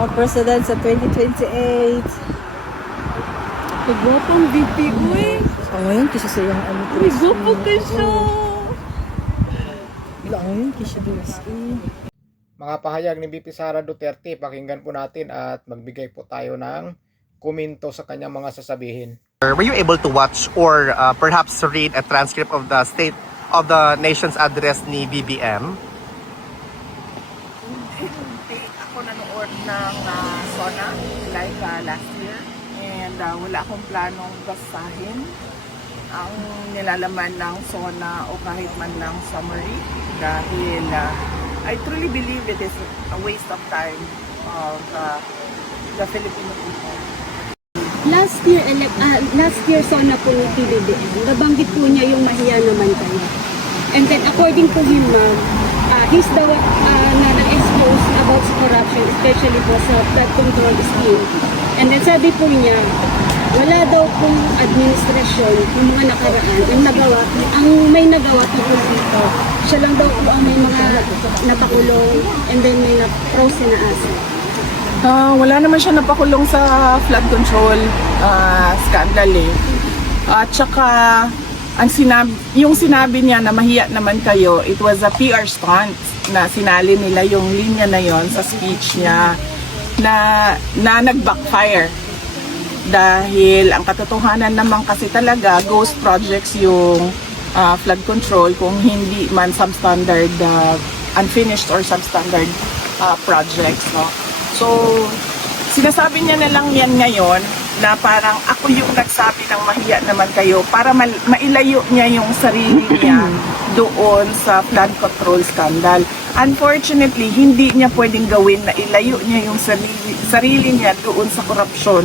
Mga president sa 2028. Pagwapang VP, uy. So, ngayon, kasi sa yung ano. Pagwapang ka siya. Ilang ngayon, kasi Diyos. Mga pahayag ni VP Sara Duterte, pakinggan po natin at magbigay po tayo ng komento sa kanyang mga sasabihin. Were you able to watch or perhaps read a transcript of the State of the Nation's address ni BBM? Hindi ako nanood ng SONA like last year. And wala akong planong basahin ang nilalaman ng SONA o kahit man lang summary. Dahil I truly believe it is a waste of time of the Filipino people. Last year SONA po ni PBBM, nabanggit po niya yung mahiya naman tayo. And then according to him, he's the one na na-expose about sa corruption, especially po sa flood control scheme. And then sabi po niya, wala daw pong administrasyon yung mga nakaraan, ang may nagawa tungkol dito. Siya lang daw po ang may mga napakulong and then may na-frozen na asset. Wala naman siya napakulong sa flood control scandal eh. At saka yung sinabi niya na mahiya naman kayo, it was a PR stunt na sinali nila yung linya na yon sa speech niya na nag-backfire. Dahil ang katotohanan naman kasi talaga, ghost projects yung flood control kung hindi man substandard, unfinished or substandard projects. No? So, sinasabi niya na lang yan ngayon na parang ako yung nagsabi ng mahiya naman kayo para mailayo niya yung sarili niya doon sa flood control scandal. Unfortunately, hindi niya pwedeng gawin na ilayo niya yung sarili niya doon sa korupsyon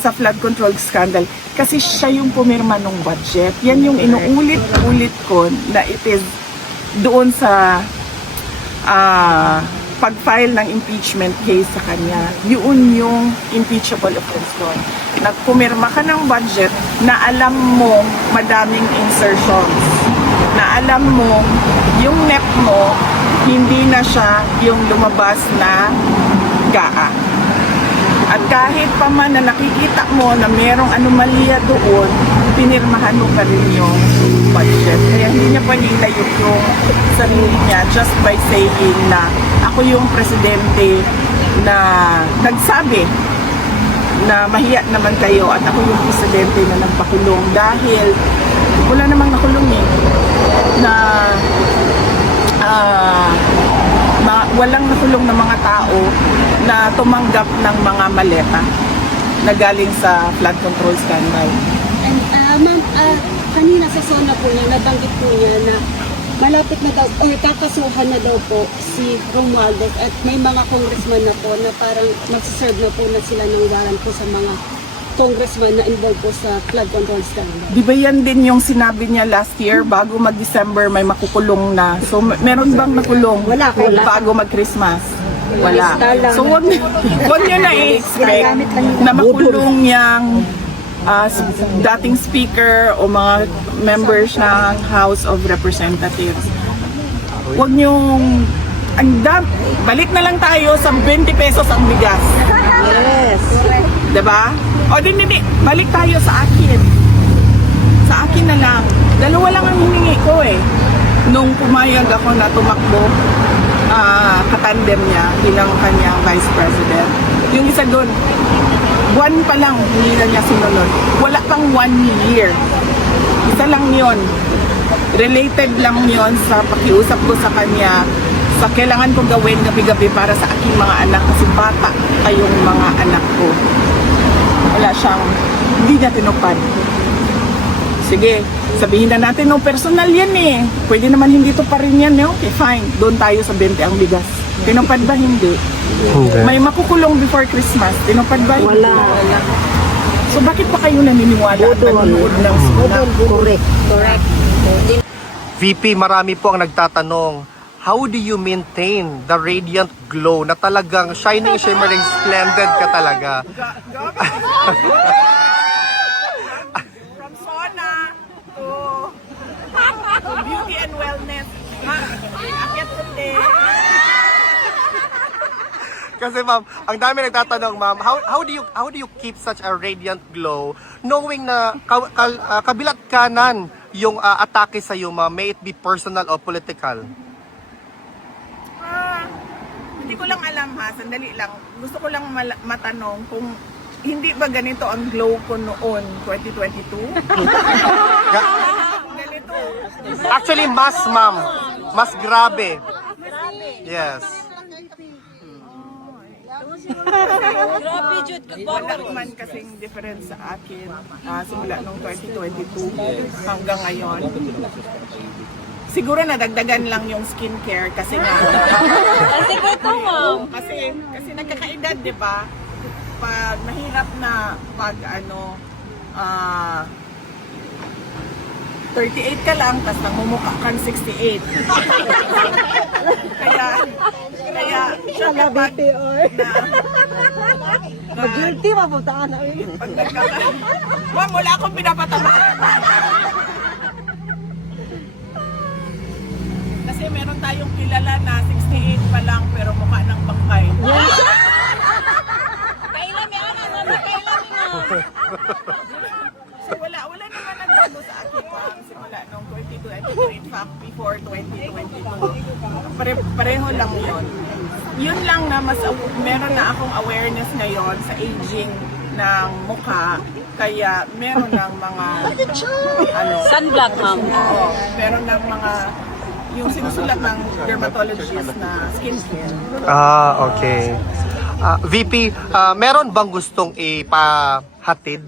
sa flood control scandal kasi siya yung pumirma ng budget. Yan yung inuulit-ulit ko na it is doon sa pag-file ng impeachment case sa kanya. Yun yung impeachable offense doon. Nagpumirma ka ng budget na alam mong madaming insertions. Na alam mong yung NEP mo hindi na siya yung lumabas na GAA. At kahit pa man na nakikita mo na merong anomalya doon, pinirmahan mo pa rin yung budget. Kaya hindi niya pwedeng ilayo yung sarili niya just by saying na ako yung presidente na nagsabi na mahiya naman kayo at ako yung presidente na nagpakulong dahil wala namang nakulong eh na walang nakulong na mga tao na tumanggap ng mga maleta na galing sa flood control scandal. And ma'am, kanina sa SONA po niya, nabanggit po niya na malapit na daw, or kakasuhan na daw po si Romualdez at may mga congressman na po na parang magsiserve na po na sila ng warrant po sa mga congressman na involved po sa flood control scandal. Di ba yan din yung sinabi niya last year, bago mag-December may makukulong na. So meron bang nakulong bago mag-Christmas? Wala. So wag niyo na i-expect na makulong yung dating speaker o mga members ng House of Representatives. Huwag niyong balik na lang tayo sa 20 pesos ang bigas. Yes. Diba? O hindi, balik tayo sa akin. Sa akin na lang. Dalawa lang ang hiningi ko eh. Nung pumayag ako na tumakbo, katandem niya bilang kanyang vice president. Yung isa doon, buwan pa lang, hindi na niya sinunod. Wala pang 1 year. Isa lang yon. Related lang yon sa pakiusap ko sa kanya sa kailangan kong gawin gabi-gabi para sa aking mga anak kasi bata kayong mga anak ko. Wala siyang, hindi niya tinupad. Sige, sabihin na natin, no, personal yan eh. Pwede naman hindi to pa rin yan, no? Okay, fine. Doon tayo sa 20 ang bigas. Tinupad ba? Hindi. May makukulong before Christmas. Tinupad ba? Wala. So bakit pa kayo naniniwala at nanonood ng Correct. VP, marami po ang nagtatanong, how do you maintain the radiant glow na talagang shining, shimmering, splendid ka talaga? From sauna to beauty and wellness. Akit puti. Kasi ma'am, ang dami nagtatanong ma'am, how do you keep such a radiant glow knowing na kabilat kanan yung atake sa iyo ma'am, may it be personal o political? Hindi ko lang alam ha, sandali lang. Gusto ko lang matanong kung hindi ba ganito ang glow ko noon, 2022? Ganito. Actually, mas ma'am, mas grabe. Yes. Wala naman kasing difference sa akin simula nung 2022 hanggang ngayon. Siguro nadagdagan lang yung skincare kasi nga. Kasi ito mo. Kasi nagkakaedad, di ba? Pag mahirap na pag 38 ka lang, tapos namumukha kang 68. kaya siya kapag Mag-guilty, mapuntaan namin. pag Ma'am, wala akong pinapatamaan. Kasi meron tayong kilala na 68 pa lang pero mukha ng bangkay. Kailan yan? Kailan yan? So wala naman nagbago sa akin simula nung 2022. In fact, before 2022. Pareho lang yun. Yun lang na meron na akong awareness ngayon sa aging ng mukha. Kaya meron ng mga Sunblock, ma'am. oo, meron ng mga yung sinusulat ng dermatologist na skincare. Okay. VP, meron bang gustong ipahatid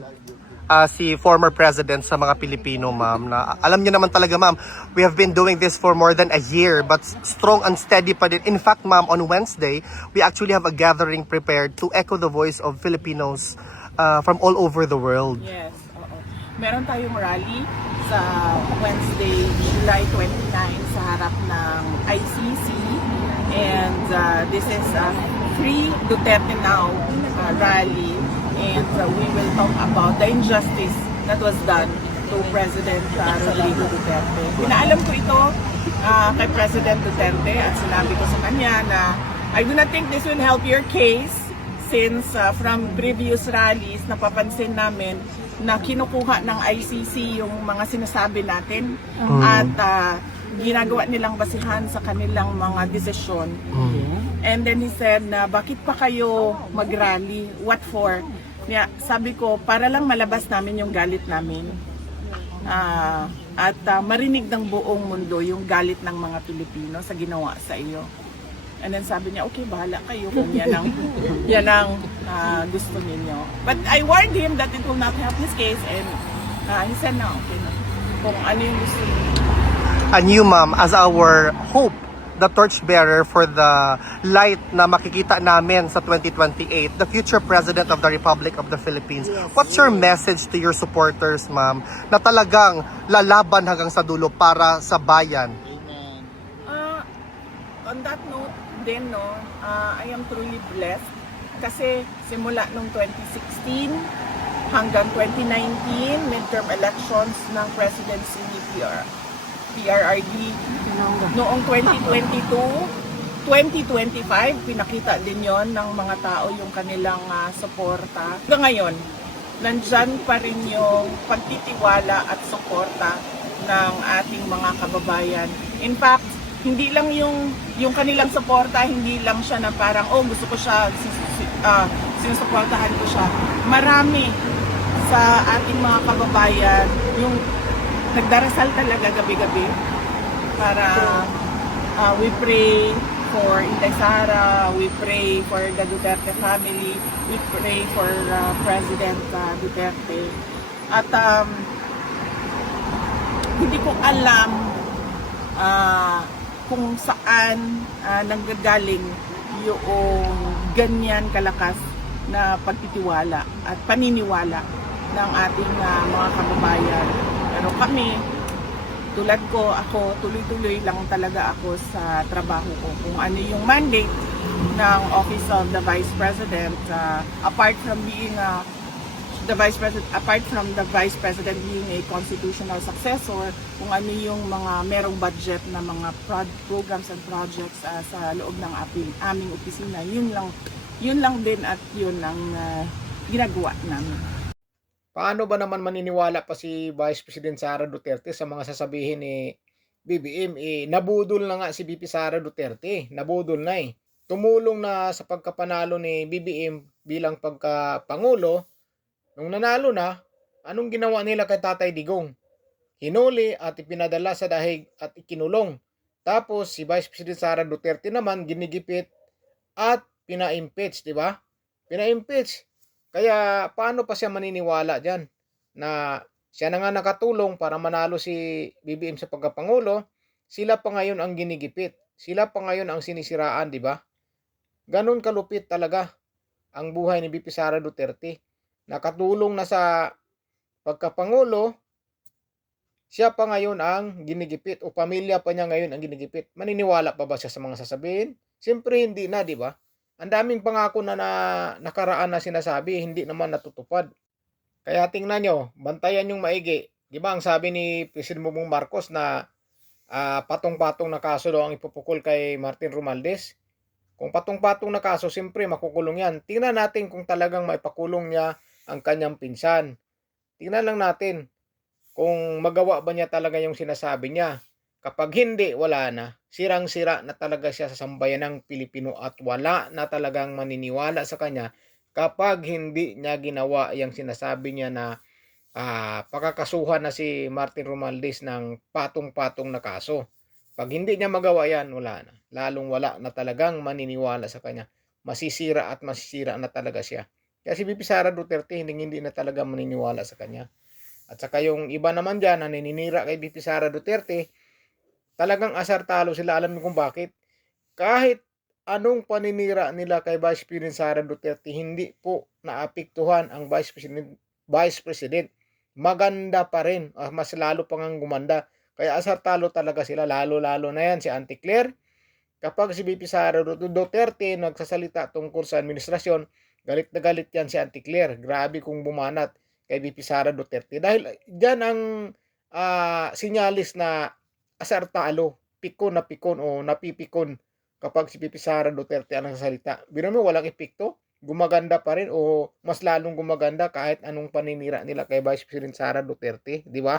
si former president sa mga Pilipino, ma'am? Na alam niyo naman talaga, ma'am, we have been doing this for more than a year, but strong and steady pa din. In fact, ma'am, on Wednesday, we actually have a gathering prepared to echo the voice of Filipinos from all over the world. Yes, oo. Meron tayong rally sa Wednesday, July 29 sa harap ng ICC, and this is a Free Duterte Now rally, and we will talk about the injustice that was done to President Rodrigo Duterte. Pinaalam ko ito kay President Duterte at sinabi ko sa kanya na I do not think this will help your case since from previous rallies napapansin namin na kinukuha ng ICC yung mga sinasabi natin at ginagawa nilang basihan sa kanilang mga desisyon. And then he said na bakit pa kayo mag-rally? What for? Sabi ko, para lang malabas namin yung galit namin. At marinig ng buong mundo yung galit ng mga Pilipino sa ginawa sa iyo. And then sabi niya, okay, bahala kayo kung yan ang gusto ninyo. But I warned him that it will not help his case, and he said no, okay na. Kung ano yung gusto niyo. And you, ma'am, as our hope, the torchbearer for the light na makikita namin sa 2028, the future President of the Republic of the Philippines. What's your message to your supporters, ma'am, na talagang lalaban hanggang sa dulo para sa bayan? On that note, din, I am truly blessed kasi simula nung 2016 hanggang 2019, midterm elections ng presidency ni PRRD. Noong 2022, 2025, pinakita din yon ng mga tao yung kanilang suporta. Hanggang ngayon, nandyan pa rin yung pagtitiwala at suporta ng ating mga kababayan. In fact, hindi lang yung kanilang suporta, hindi lang siya na parang, oh, gusto ko siya, sinusuportahan ko siya. Marami sa ating mga kababayan yung nagdarasal talaga gabi-gabi para we pray for Inday Sara, we pray for the Duterte family, we pray for President Duterte. At hindi ko alam kung saan nanggagaling yung ganyan kalakas na pagtitiwala at paniniwala ng ating mga kababayan. Pero kami, tulad ko, ako, tuloy-tuloy lang talaga ako sa trabaho ko. Kung ano yung mandate ng Office of the Vice President, apart from the Vice President being a constitutional successor, kung ano yung mga merong budget na mga programs and projects sa loob ng aming opisina, yun lang Yun lang din at yun ang ginagawa namin. Paano ba naman maniniwala pa si Vice President Sara Duterte sa mga sasabihin ni BBM? Nabudol na nga si VP Sara Duterte. Nabudol na eh. Tumulong na sa pagkapanalo ni BBM bilang pagkapangulo. Nung nanalo na, anong ginawa nila kay Tatay Digong? Hinuli at ipinadala sa dahig at ikinulong. Tapos si Vice President Sara Duterte naman ginigipit at pina-impeach, di ba? Pina-impeach. Kaya paano pa siya maniniwala diyan na siya na nga nakatulong para manalo si BBM sa pagkapangulo, sila pa ngayon ang ginigipit. Sila pa ngayon ang sinisiraan, di ba? Ganon kalupit talaga ang buhay ni VP Sara Duterte. Nakatulong na sa pagkapangulo, siya pa ngayon ang ginigipit o pamilya pa niya ngayon ang ginigipit. Maniniwala pa ba siya sa mga sasabihin? Siyempre hindi na, di ba? Ang daming pangako na nakaraan na sinasabi, hindi naman natutupad. Kaya tingnan nyo, bantayan yung maigi. Di ba ang sabi ni President Bongbong Marcos na patong-patong na kaso daw ang ipupukol kay Martin Romualdez? Kung patong-patong na kaso, siyempre makukulong yan. Tingnan natin kung talagang maipakulong niya ang kanyang pinsan. Tingnan lang natin kung magawa ba niya talaga yung sinasabi niya. Kapag hindi, wala na. Sirang-sira na talaga siya sa sambayan ng Pilipino at wala na talagang maniniwala sa kanya kapag hindi niya ginawa yung sinasabi niya na pakakasuhan na si Martin Romualdez ng patong-patong na kaso. Pag hindi niya magawa yan, wala na. Lalong wala na talagang maniniwala sa kanya. Masisira at masisira na talaga siya. Kaya si VP Sara Duterte hindi na talaga maniniwala sa kanya. At saka yung iba naman dyan na naninira kay VP Sara Duterte, talagang asar talo sila. Alam niyo kung bakit? Kahit anong paninira nila kay Vice President Sara Duterte, hindi po naapektuhan ang Vice President. Maganda pa rin. Mas lalo pang ang gumanda. Kaya asar talo talaga sila. Lalo-lalo na yan si Auntie Claire. Kapag si VP Sara Duterte nagsasalita tungkol sa administrasyon, galit na galit yan si Auntie Claire. Grabe kung bumanat kay VP Sara Duterte. Dahil dyan ang sinyalis na asar talo, pikon na pikon o napipikon kapag si VP Sara Duterte ang nagsasalita. Biro mo, walang epekto, gumaganda pa rin o mas lalong gumaganda kahit anong paninira nila kay Vice President Sara Duterte, di ba?